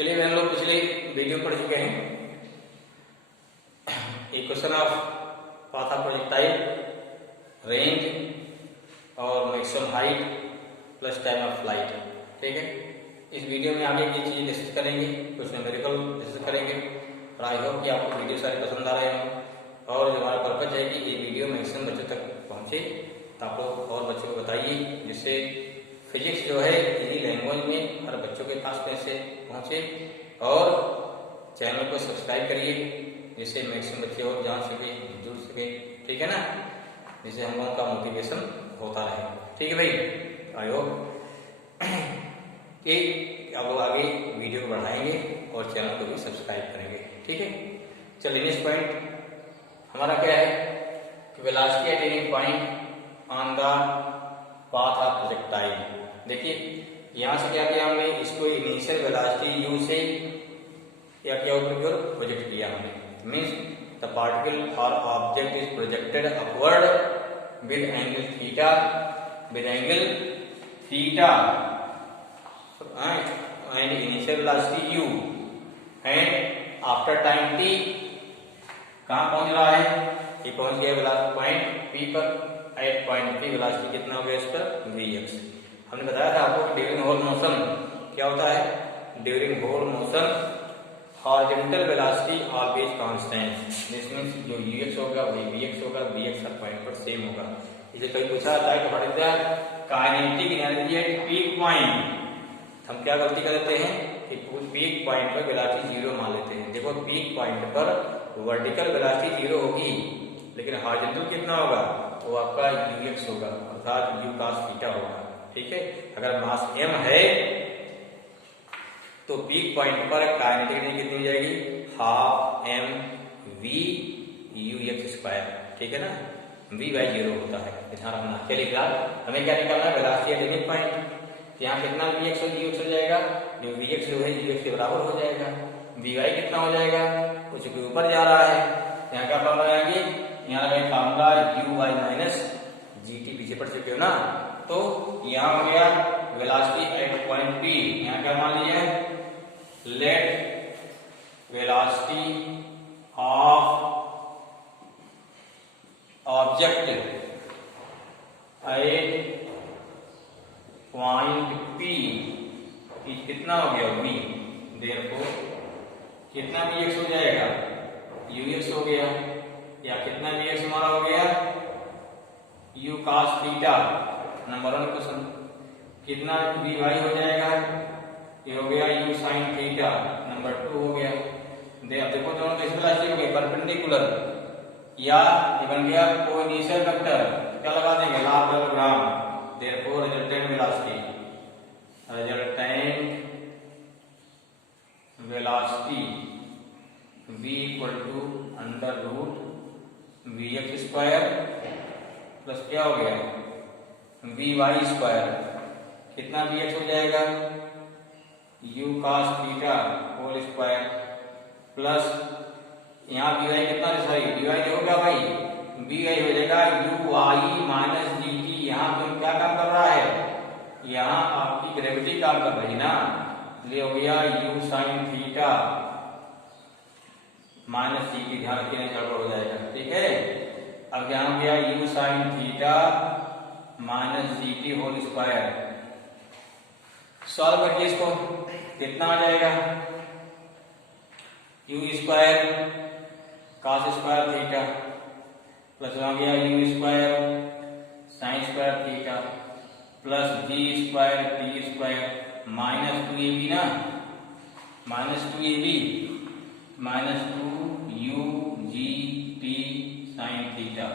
चलिए हम लोग पिछले वीडियो पढ़ चुके हैं equation of path of projectile, range और maximum height plus time of flight. ठीक है, इस वीडियो में आगे ये चीजें डिस्कस करेंगे, कुछ न्यूमेरिकल डिस्कस करेंगे और आई होप कि आपको वीडियो सारे पसंद आ रहे हों। और जो हमारा पर्पज है कि ये वीडियो मैक्सिमम बच्चों तक पहुंचे, तो आप लोग और बच्चों को बताइए जिससे फिजिक्स जो है इजी लैंग्वेज में हर बच्चों के पास कैसे पहुंचे। और चैनल को सब्सक्राइब करिए जिससे मैक्सिमम बच्चे और जान सके, जुड़ सके। ठीक है ना, जिससे हम लोगों का मोटिवेशन होता रहे। ठीक है भाई, आई होप कि अब लोग आगे वीडियो को बढ़ाएंगे और चैनल को भी सब्सक्राइब करेंगे। ठीक है, चलिए नेक्स्ट पॉइंट हमारा क्या है कि velocity at any point on the path of projectile. देखिए यहां से क्या किया हमने, इसको इनिशियल वेलोसिटी u से या क्या ऊपर प्रोजेक्ट किया हमने। मीन्स द पार्टिकल और object is projected upward with angle theta, with angle theta and initial velocity u and after time t कहाँ पहुंच रहा है, ये पहुंच गया पॉइंट P पर। एट पॉइंट P वेलोसिटी कितना हो गया इस पर vx। हमने बताया था आपको ड्यूरिंग होल मोशन क्या होता है, during whole motion horizontal velocity always constant. This means जो ux होगा वही vx होगा, vx हर पॉइंट पर सेम होगा। इसे कभी पूछा जाता है कि what is the kinetic energy at peak point. हम क्या गलती करते हैं कि पीक पॉइंट पर वेलोसिटी जीरो मान लेते हैं। देखो पीक पॉइंट पर वर्टिकल वेलोसिटी जीरो होगी, लेकिन हॉरिजॉन्टल कितना होगा, वो आपका ux होगा, अर्थात u cos थीटा होगा। ठीक है, अगर मास m है तो पीक पॉइंट पर काइनेटिक एनर्जी कितनी हो जाएगी, half m v ux square. ठीक है ना, v बाई जीरो होता है, ध्यान रखना। चलिए फिलहाल हमें क्या निकालना है, वेलोसिटी एट एनी पॉइंट। यहाँ कितना vx और ux हो जाएगा, जो vx जो है ux के बराबर हो जाएगा। vy कितना हो जाएगा, कुछ के ऊपर जा रहा है, यहाँ क्या फॉर्मूला लगाएंगे, यहाँ लगाएंगे फॉर्मूला uy माइनस gt, पीछे पढ़ चुके हो ना। तो यहाँ हो गया वेलोसिटी एट पॉइंट P। यहाँ क्या मान लीजिए, let velocity of object at point P कितना हो गया v। देयरफॉर कितना vx हो जाएगा, ux हो गया, या कितना vx हमारा हो गया, u cos theta. Number 1 question. कितना vy हो जाएगा, ये हो गया u sin थीटा। नंबर 2 हो गया। अब देखो दोनों कैसे वेलोसिटी हो गई, परपेंडिकुलर, या ये बन गया कोइनिशियल वेक्टर। क्या लगा देंगे, law of parallelogram. Therefore, resultant velocity v equal to under root vx square plus क्या हो गया vy स्क्वायर। कितना vx हो जाएगा, u cos theta whole square plus यहाँ vy कितना, सॉरी vy जो होगा भाई vy हो जाएगा uy माइनस gt। यहाँ तो क्या काम कर रहा है, यहाँ आपकी ग्रेविटी काम कर रही ना, इसलिए हो गया u sin theta minus gt। ध्यान रखिए गड़बड़ हो जाएगा। ठीक है, अब यहाँ हो गया u sin theta minus gt whole square. Solve करिए इसको, कितना आ जाएगा, u square cos square theta plus हो गया u square sine square theta plus g square t square minus 2ab ना, minus 2ab minus 2u g t sine theta.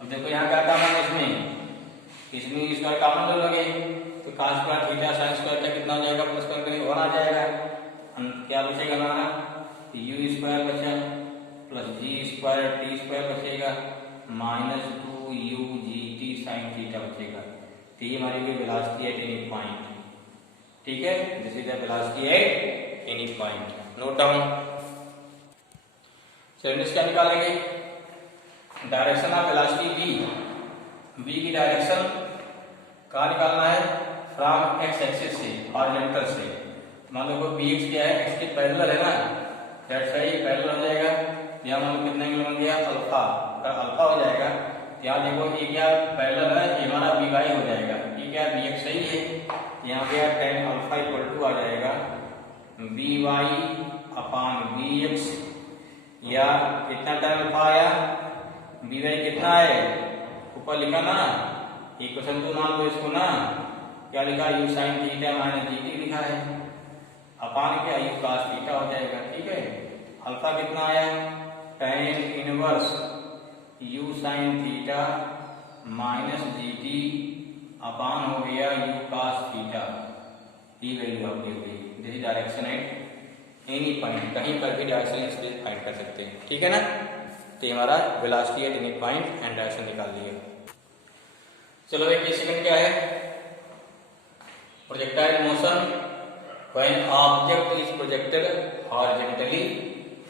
अब देखो यहाँ क्या काम है, इसमें इसका कॉमन ले लोगे तो cos square theta sine square का कितना हो जाएगा, प्लस करके 1 आ जाएगा। क्या बचेगा हमारा, u स्क्वायर बचा plus g square t square बचेगा minus 2u g t sine theta बचेगा। तो ये हमारी वेलोसिटी एट एनी पॉइंट। ठीक है, this is the velocity at any point. Note down. चलिए क्या निकालेंगे, डायरेक्शन ऑफ वेलोसिटी v की डायरेक्शन कहाँ निकालना है, फ्रॉम x एक्सिस से, हॉरिजॉन्टल से। मान लो बी एक्स क्या है, एक्स के पैरेलल है ना, दैट्स वाई पैरेलल हो जाएगा। यहाँ मान लो कितना एंगल बन गया, अल्फा, अगर अल्फा हो जाएगा यहाँ देखो ये क्या पैरेलल है, ये हमारा बी वाई हो जाएगा, ये क्या बी एक्स सही है, यहाँ पे tan अल्फा इक्वल टू आ जाएगा बी वाई अपान बी एक्स, या कितना tan अल्फा आया, बी वाई कितना है, ऊपर लिखा ना इक्वेशन तो मान लो इसको ना, क्या लिखा you sine theta minus g T लिखा है, अपान क्या यू cos थीटा हो जाएगा। ठीक है, अल्फा कितना आया tan inverse u sine theta minus g t upon हो गया यू cos थीटा, ये वैल्यू आपकी हो गई। This is direction at any point, कहीं पर भी डायरेक्शन इसलिए फाइंड कर सकते हैं। ठीक है ना, तो ये हमारा velocity at any point and direction निकाल दिया। चलो एक सेकंड क्या है, projectile motion when object is projected horizontally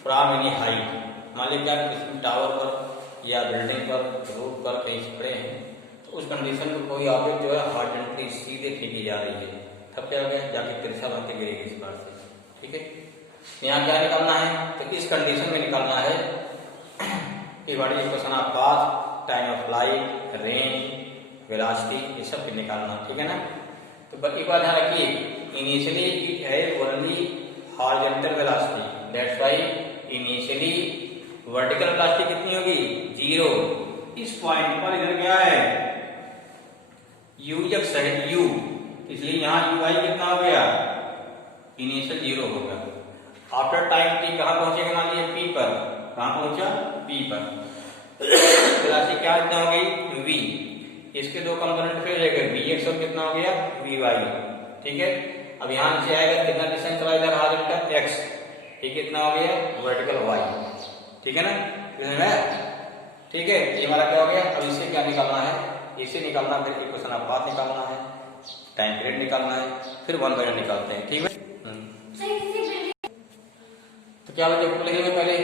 from any height. मान लीजिए आप किसी टावर पर या बिल्डिंग पर, रूफ पर कहीं खड़े हैं, तो उस कंडीशन में कोई ऑब्जेक्ट जो है हॉरिजॉन्टली सीधे फेंकी जा रही है, तब क्या हो गया, जाके तिरछा बन के गिरेगी इस बार से। ठीक है, यहाँ क्या निकालना है, तो इस कंडीशन में निकालना है कि what is equation of path, time of flight, range, velocity, ये सब फिर निकालना। ठीक है ना, तो एक बात ध्यान रखिए, इनिशियली इट है only horizontal velocity, that's why initially vertical velocity कितनी होगी, 0। इस पॉइंट पर इधर क्या है, यू एक्स है u, इसलिए यहाँ यू आई कितना हो गया, इनिशियल 0 होगा। आफ्टर टाइम t कहाँ पहुंचेगा, मान लीजिए p पर, कहाँ पहुंचा p पर, वेलोसिटी क्या कितना हो गई v, इसके दो कंपोनेंट फिर हो जाएगा vx और कितना हो गया vy। ठीक है, अब यहाँ से आएगा कितना डिस्टेंस चला इधर हॉरिजॉन्टल x, ये कितना हो गया वर्टिकल y। ठीक है ना, ठीक है, ये हमारा क्या हो गया। अब इससे क्या निकालना है, इसे निकालना, फिर इक्वेशन ऑफ पाथ निकालना है, टाइम पीरियड निकालना है, फिर 1/n निकालते हैं। ठीक है, तो क्या लिखेंगे, पहले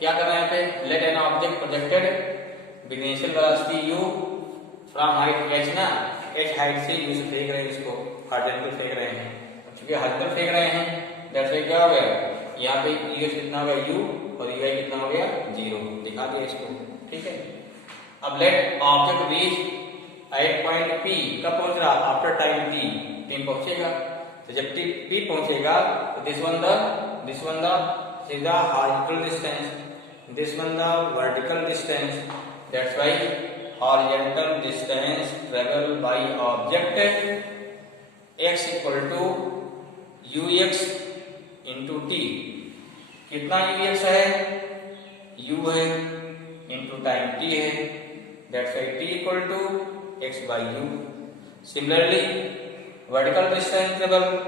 क्या करना है, पे let an object projected with initial velocity u from height h ना, h हाइट से u से फेंक रहे हैं, इसको हॉरिजॉन्टल फेंक रहे हैं, चूंकि हॉरिजॉन्टल फेंक रहे हैं दैट्स व्हाई क्या हो गया, यहाँ पे u कितना हो गया u और ui कितना हो गया 0, दिखा दिया इसको। ठीक है, अब let object reach at point p, कब पहुंच रहा, आफ्टर टाइम t पहुंचेगा, तो जब p पहुंचेगा तो this one the is the horizontal distance, this one the vertical distance, that's why horizontal distance traveled by object x equal to ux into t, कितना ux है, u है into time t है, that's why t equal to x by u। Similarly vertical distance traveled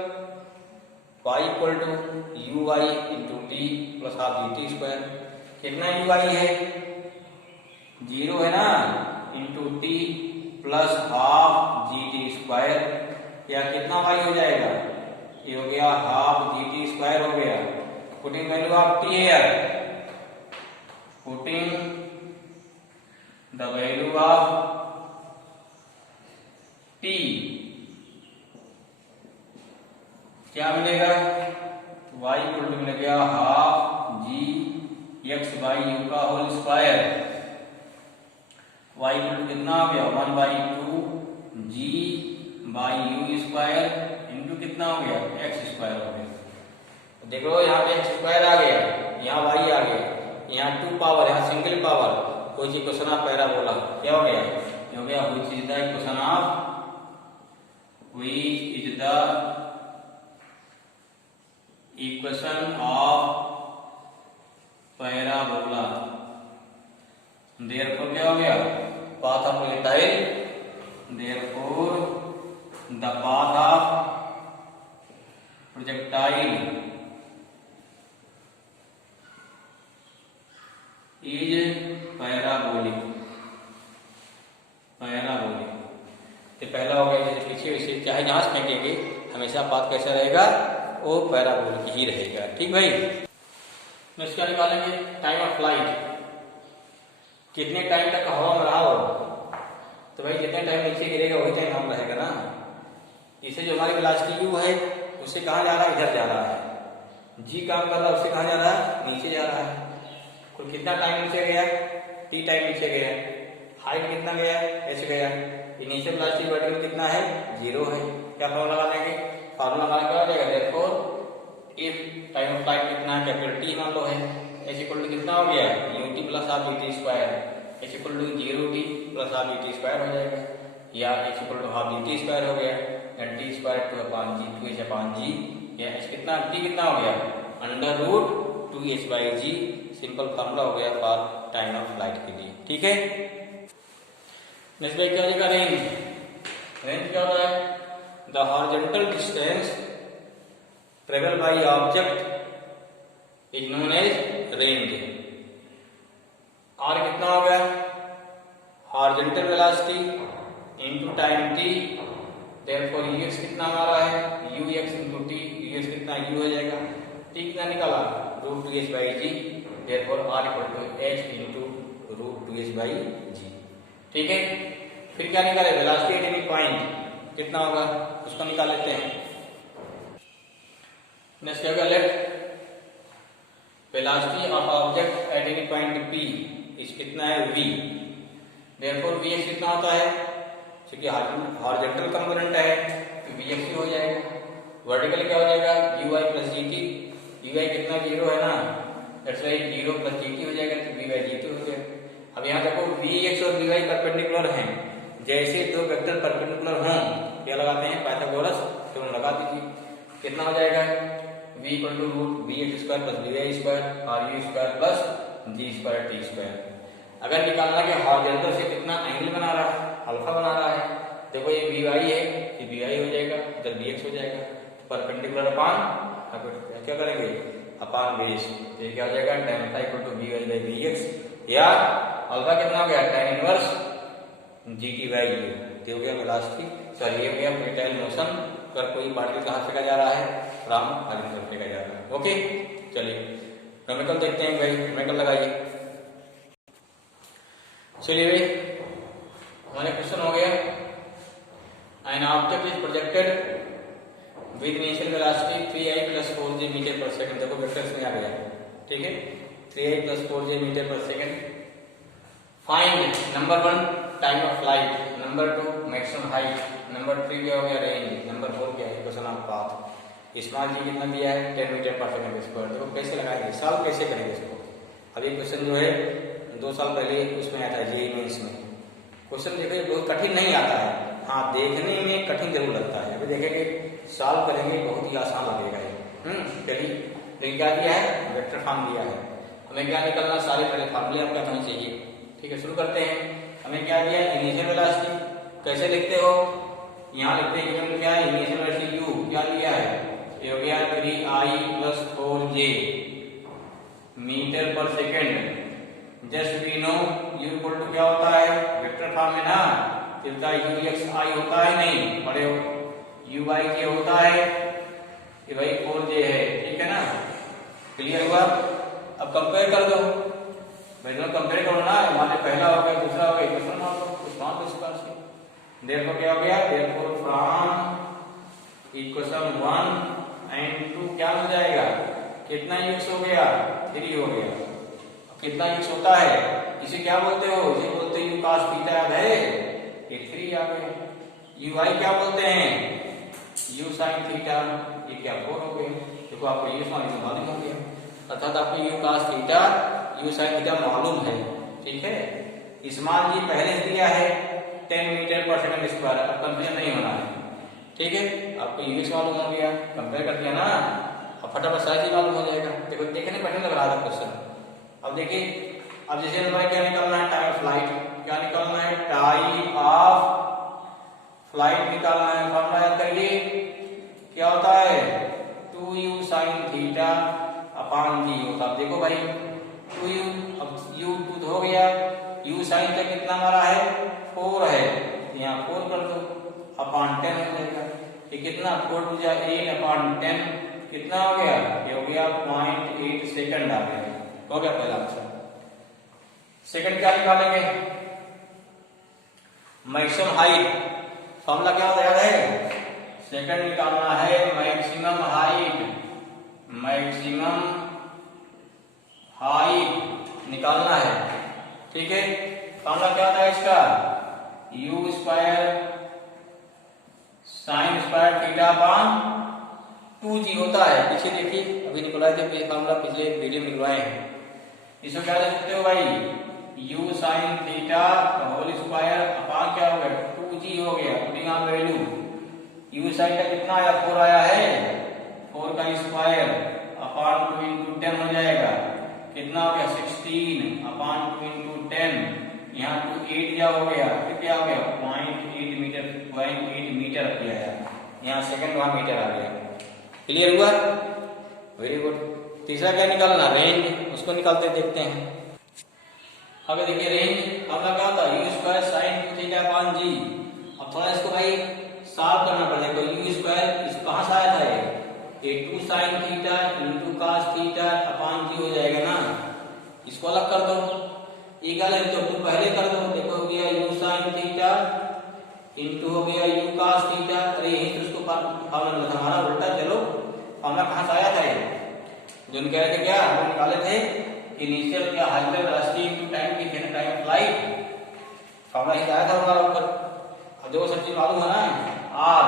y equal to u y into t plus half g t square, कितना u y है 0 है ना, into t plus half g t square, या कितना Y हो जाएगा, ये हो गया हाफ जी टी स्क्वायर हो गया। Putting value of t here, putting the value of t, क्या मिलेगा, y इक्वल टू मिलेगा half g x by u का whole square, y equal to कितना हो गया 1/2 g by u square into कितना हो गया एक्स स्क्वायर हो गया। तो देखो यहाँ पे एक्स स्क्वायर आ गया, यहाँ y आ गया, यहाँ 2 पावर, यहाँ सिंगल पावर, कोई इक्वेशन ऑफ पैराबोला क्या हो गया, ये हो गया which is the equation of, which is the equation of parabola. Therefore क्या हो गया, path of projectile, therefore the path of projectile is parabolic, तो पहला हो गया जैसे पीछे वैसे, चाहे जहां से फेंकेंगे हमेशा पाथ कैसा रहेगा, वो पैराबोलिक ही रहेगा। ठीक भाई, नेक्स्ट क्या निकालेंगे, टाइम ऑफ फ्लाइट, कितने टाइम तक हवा में रहा हो, तो भाई जितने टाइम नीचे गिरेगा वही टाइम हम रहेगा ना। इसे जो हमारी वेलोसिटी u है उससे कहाँ जा रहा है, इधर जा रहा है। जी काम कर रहा है, उससे कहाँ जा रहा है, नीचे जा रहा है। कुल कितना टाइम नीचे गया, टी टाइम नीचे गया। हाइट कितना गया, एच गया। इनिशियल वेलोसिटी वर्टिकल कितना है, 0 है। क्या फॉर्मूला लगा देंगे, फॉर्मूला लगा के आ जाएगा therefore if time of flight कितना है, कैपिटल टी मान लो है, एच इक्वल टू कितना हो गया, ut plus half vt square. H equal to 0t plus half vt square हो जाएगा, या h equal to half vt square हो गया, या टी स्क्वायर 2/g 2h/g, या एच कितना, टी कितना हो गया, under root 2h/g। Simple formula हो गया फॉर टाइम ऑफ फ्लाइट के लिए। ठीक है, नेक्स्ट बात क्या हो जाएगा, रेंज। रेंज क्या होता है, the horizontal distance travel by object is known as range. R कितना हो गया, horizontal velocity into time t, therefore ux कितना हमारा है, ux इनटू टी, ux कितना u हो जाएगा, t कितना निकाला, root 2h/g, therefore r equal to h into root 2h/g। ठीक है, फिर क्या निकाले, वेलोसिटी एट एनी पॉइंट कितना होगा, उसको निकाल लेते हैं। नेक्स्ट क्या होगा, let velocity of object at any point p इस कितना है, v, देयरफॉर vx कितना होता है, क्योंकि हॉरिजॉन्टल कंपोनेंट है तो vx भी हो जाएगा। वर्टिकल क्या हो जाएगा, ui प्लस gt, ui कितना 0 है ना, दैट्स व्हाई 0 प्लस gt हो जाएगा तो v/gt हो जाएगा। अब यहाँ देखो vx और vy परपेंडिकुलर हैं, जैसे दो वेक्टर परपेंडिकुलर हों क्या लगाते हैं, पाइथागोरस थ्योरम लगा दीजिए। कितना हो जाएगा, v equal to root bx square plus by square ru square plus g square t square. अगर निकालना कि हॉरिजॉन्टल से कितना एंगल बना रहा है, अल्फा बना रहा है, देखो ये vy है, ये vy हो जाएगा, इधर vx हो जाएगा, तो परपेंडिकुलर अपान क्या करेंगे, अपान बेस, ये क्या हो जाएगा, tan alpha equal to vy by vx, या अल्फा कितना हो गया, tan inverse gt by u। ये हो गया वेलोसिटी, सॉरी ये हो गया प्रोजेक्टाइल मोशन, अगर कोई पार्टिकल कहाँ फेंका जा रहा है, फ्रॉम हॉरिजॉन्टल फेंका जा रहा है। ओके, चलिए केमिकल देखते हैं भाई, केमिकल लगाइए। चलिए भाई, हमारे क्वेश्चन हो गया, an object is projected with initial velocity 3i प्लस 4j मीटर पर सेकंड। देखो वेक्टर्स में आ गया, ठीक है, 3i प्लस 4j metre per second. Find number 1 time of flight, number 2 maximum height, number 3 क्या हो गया, रेंज, नंबर 4 क्या है, question of path. Small g कितना दिया है, 10 मीटर पर सेकंड स्क्वायर। देखो कैसे लगाएंगे, सॉल्व कैसे करेंगे इसको। अब ये क्वेश्चन जो है 2 साल पहले उसमें आया था जेईई मेंस में। क्वेश्चन देखिए बहुत कठिन नहीं आता है, हाँ देखने में कठिन जरूर लगता है, अभी देखेंगे सॉल्व करेंगे बहुत ही आसान लगेगा ये। चलिए, तो क्या दिया है, वेक्टर फॉर्म दिया है, हमें क्या निकलना, सारे पहले फॉर्मूले आपको आना चाहिए। ठीक है, शुरू करते हैं। हमें क्या दिया, इनिशियल वेलोसिटी, कैसे लिखते हो, यहाँ लिखते हैं क्या है, इनिशियल वेलोसिटी u क्या दिया है, ये हो गया 3i प्लस 4j metre per second. Just we know u equal to क्या होता है, वेक्टर फॉर्म में ना, कितना ux i होता है, नहीं पढ़े हो, uy j होता है, ये भाई 4j है, ठीक है ना, क्लियर हुआ। अब कंपेयर कर दो, मैं कंपेयर करो ना, हमारे पहला हो गया, दूसरा हो गया, इक्वेशन मान लो, कुछ मान लो इसका से। देयरफॉर क्या हो गया, देयरफॉर फ्रॉम इक्वेशन 1 एंड 2 क्या हो जाएगा, कितना x हो गया, 3 हो गया। कितना x होता है, इसे क्या बोलते हो, इसे बोलते हैं u cos थीटा, याद है, ये 3 आ गए। uy क्या बोलते हैं, u sin थीटा, ये क्या 4 हो गए। देखो आपको ये मालूम हो गया, अर्थात आपको u cos theta u sin theta मालूम है, ठीक है। स्मॉल जी पहले दिया है 10 मीटर पर सेकंड स्क्वायर, अब कंफ्यूजन नहीं होना है, ठीक है। आपको यूनिट्स मालूम हो गया, कंपेयर कर दिया ना, अब फटाफट साइज ही मालूम हो जाएगा। देखो देखने में कठिन लग रहा था क्वेश्चन। अब देखिए, अब जैसे हमारे क्या निकालना है, टाइम ऑफ फ्लाइट, क्या निकालना है, टाइम ऑफ फ्लाइट निकालना है। फॉर्मूला याद करिए, क्या होता है, 2u sin theta upon g होता। अब देखो भाई 2u, अब u 2 हो गया, u sin तक कितना हमारा है, 4 है, यहाँ 4 कर दो, अपॉन 10 हो जाएगा। ये कितना, 4 टू 8 अपॉन 10 कितना हो गया, ये हो गया 0.8 सेकंड आ गया, हो गया पहला आंसर। सेकंड क्या निकालेंगे, मैक्सिमम हाइट, फॉर्मूला क्या होता है, सेकंड निकालना है मैक्सिमम हाइट निकालना है। ठीक है, फॉर्मूला क्या था इसका, u square sine square theta upon 2g होता है। पीछे देखिए, अभी निकलवाए थे फॉर्मूला, पिछले वीडियो में निकलवाए हैं। इसको क्या लिख सकते हो भाई, u sine theta whole square upon क्या हो गया 2g हो गया, putting on value u sine का कितना आया 4 आया है, 4 का स्क्वायर अपान 2 इंटू 10 हो जाएगा, कितना हो गया 16 अपान 2 इंटू 10, यहाँ 2 8 क्या हो गया, फिर क्या हो गया 0.8 मीटर किया है, यहाँ सेकंड वहां मीटर आ गया। क्लियर हुआ, वेरी गुड। तीसरा क्या निकालना, रेंज, उसको निकालते देखते हैं। अब देखिए रेंज आपका क्या होता है, u square sine theta upon g। अब थोड़ा इसको भाई साफ करना पड़ेगा, तो u स्क्वायर इस कहां से आया था, ये 2 sine theta into cos theta upon g हो जाएगा ना, इसको अलग कर दो, ये क्या ले तो 2 पहले कर दो, देखो हो गया u साइन थीटा इंटू हो गया u cos थीटा। अरे यही तो उसको फॉर्मूला था हमारा उल्टा, चलो फॉर्मूला कहां से आया था ये, जो कह रहे थे क्या हम निकाले थे, इनिशियल क्या हाइड्रोजन वेलोसिटी इनटू टाइम की टाइम ऑफ लाइट, फॉर्मूला ही आया था हमारा ऊपर। अब देखो सब चीज मालूम है ना, r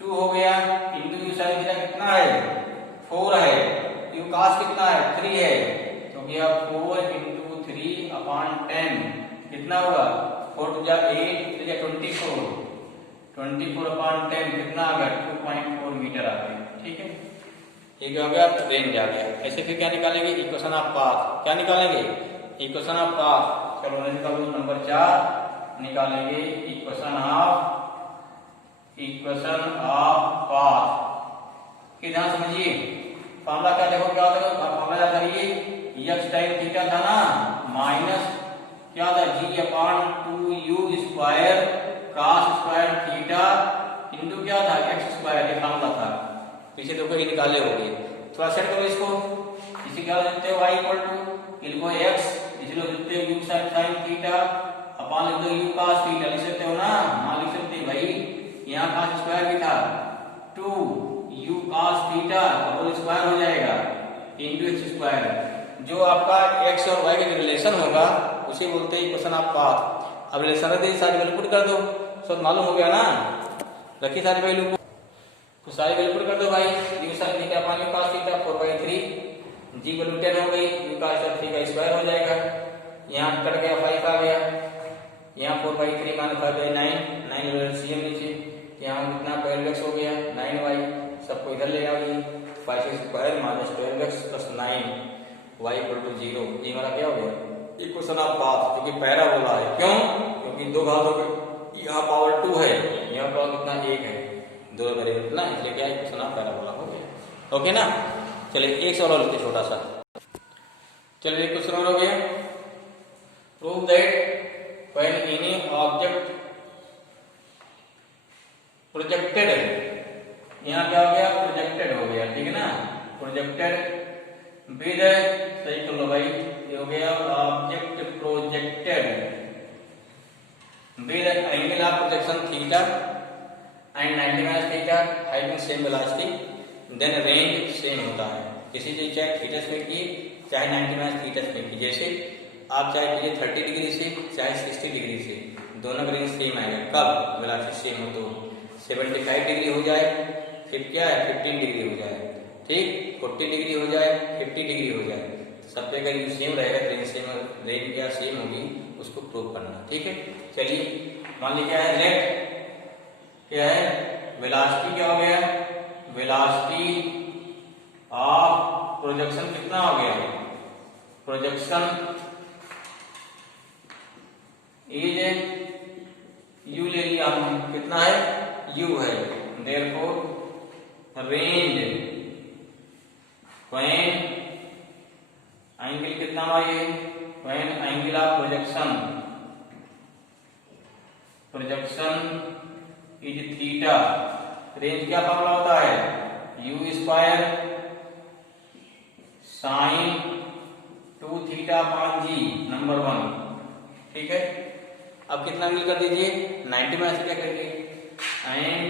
2 हो गया इंटू u sin थीटा कितना है 4 है, u cos कितना है 3 है, तो गया 4 इंटू 3 अपान 10, कितना होगा 4 टू जा 8 3 जा 24 अपान 10 कितना आ गया 2.4 मीटर आ गया। ठीक है, ये क्या हो गया, रेंज आ गया। ऐसे फिर क्या निकालेंगे, इक्वेशन ऑफ पाथ, क्या निकालेंगे, इक्वेशन ऑफ पाथ। चलो निकालो नंबर 4 निकालेंगे, इक्वेशन ऑफ पाथ की ध्यान समझिए। फॉर्मूला क्या देखो क्या होता है, फॉर्मूला याद करिए, x टाइम थीटा था ना माइनस क्या था g अपान 2u square cos square theta into क्या था x स्क्वायर, ये फॉर्मूला था। पीछे देखो ये निकाले होंगे, थोड़ा सेट करो इसको, इसी क्या लिखते हो y इक्वल टू इनको x, इसलिए लिखते हो u sin थीटा अपान लिख दो u cos थीटा, लिख सकते हो ना, हाँ लिख सकते भाई, यहाँ cos स्क्वायर भी था 2u cos theta whole square हो जाएगा इंटू x स्क्वायर। जो आपका x और y का रिलेशन होगा उसे बोलते हैं इक्वेशन ऑफ पाथ। अब रिलेशन दे सारी वैल्यू पुट कर दो, सब मालूम हो गया ना, रखी सारी वैल्यू को, तो सारी वैल्यू पुट कर दो भाई, u sin theta upon u cos theta 4/3, g value 10 हो गई, u cos थीटा का स्क्वायर हो जाएगा, यहाँ कट गया 5 आ गया, यहाँ 4/3 माइनस 5/9, 9 एलसीएम नीचे, यहाँ कितना 12x हो गया 9y, सबको इधर ले आओ, 5x square minus 12x plus 9y equal to 0। ये हमारा क्या हो गया, इक्वेशन ऑफ पाथ, जो कि पैराबोला है। क्यों, क्योंकि दो घातों के यहाँ पावर 2 है, यहाँ पावर कितना 1 है, दो वेरिएबल ना, इसलिए क्या इक्वेशन ऑफ पैराबोला हो गया। ओके ना, चलिए एक सवाल लेते छोटा सा, चलिए एक क्वेश्चन हो गया, prove that when any object projected, यहाँ क्या हो गया प्रोजेक्टेड हो गया, ठीक है ना, प्रोजेक्टेड विद, सही कर लो भाई, ये हो गया object projected with angle of projection theta and 90 minus theta having same velocity, then range same होता है। किसी चीज चाहे थीटा में की चाहे 90 माइनस थीटा में की, जैसे आप चाहे कीजिए 30 डिग्री से चाहे 60 डिग्री से, दोनों का रेंज सेम आएगा। कब वेलोसिटी सेम हो तो 75 डिग्री हो जाए, फिर क्या है 15 डिग्री हो जाए, ठीक 40 डिग्री हो जाए, 50 डिग्री हो जाए, सब जगह यू सेम रहेगा, रेंज क्या सेम होगी, उसको प्रूव करना। ठीक है, चलिए मान लीजिए क्या है, रेट क्या है, वेलोसिटी क्या हो गया, वेलोसिटी ऑफ प्रोजेक्शन कितना हो गया, प्रोजेक्शन इज यू ले लिया हमने, कितना है यू है, देयरफॉर रेंज व्हेन एंगल कितना हुआ ये, when angle of projection is theta, range क्या फॉर्मूला होता है, u square sine 2 theta upon g, number 1। ठीक है, अब कितना एंगल कर दीजिए 90 माइनस क्या करिए, and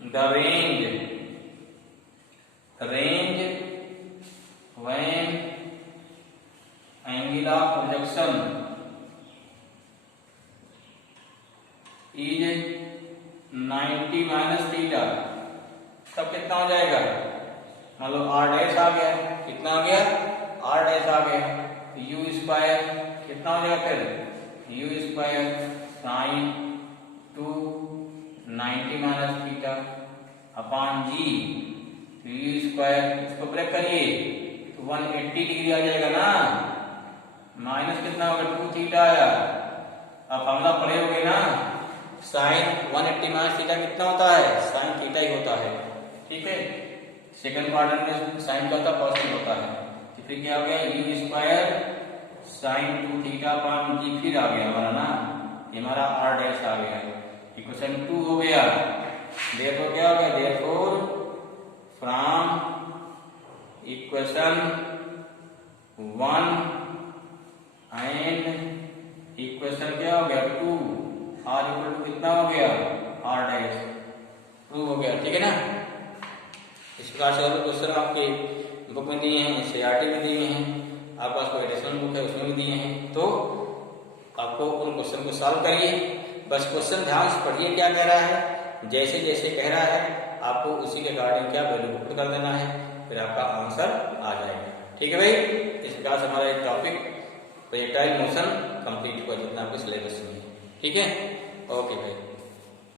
the range when angle of projection is 90 minus theta, तब कितना हो जाएगा? मान लो r डैश आ गया, कितना आ गया? r डैश आ गया, u स्क्वायर कितना हो जाएगा फिर? u square sine 2 90 minus theta upon g, u square, इसको ब्रेक करिए तो 180 डिग्री आ जाएगा ना, माइनस कितना होगा? 2 थीटा आया। अब फॉर्मूला पढ़े होगे ना, साइन 180 माइनस थीटा कितना होता है? साइन थीटा ही होता है, ठीक है। सेकंड क्वाड्रेंट में साइन का पॉजिटिव होता है, तो फिर क्या हो गया? u square sine 2 theta upon g फिर आ गया हमारा ना, ये हमारा r डैश आ गया, इक्वेशन 2 हो गया। देयरफॉर क्या हो गया? Therefore from equation 1 and equation क्या हो गया? 2, r इक्वल टू कितना हो गया? r डैश प्रूव हो गया, ठीक है ना। इस प्रकार से और क्वेश्चन आपके बुक में दिए हैं, एनसीईआरटी में दिए हैं, आपके पास कोई एडिशनल बुक है उसमें भी दिए हैं, तो आपको उन क्वेश्चन को सॉल्व करिए। बस क्वेश्चन ध्यान से पढ़िए क्या कह रहा है, जैसे जैसे कह रहा है आपको उसी के अकॉर्डिंग क्या वैल्यू को पुट कर देना है, फिर आपका आंसर आ जाएगा, ठीक है भाई। इस प्रकार से हमारा एक टॉपिक प्रोजेक्टाइल मोशन कंप्लीट हुआ जितना आपके सिलेबस में है, ठीक है। ओके भाई।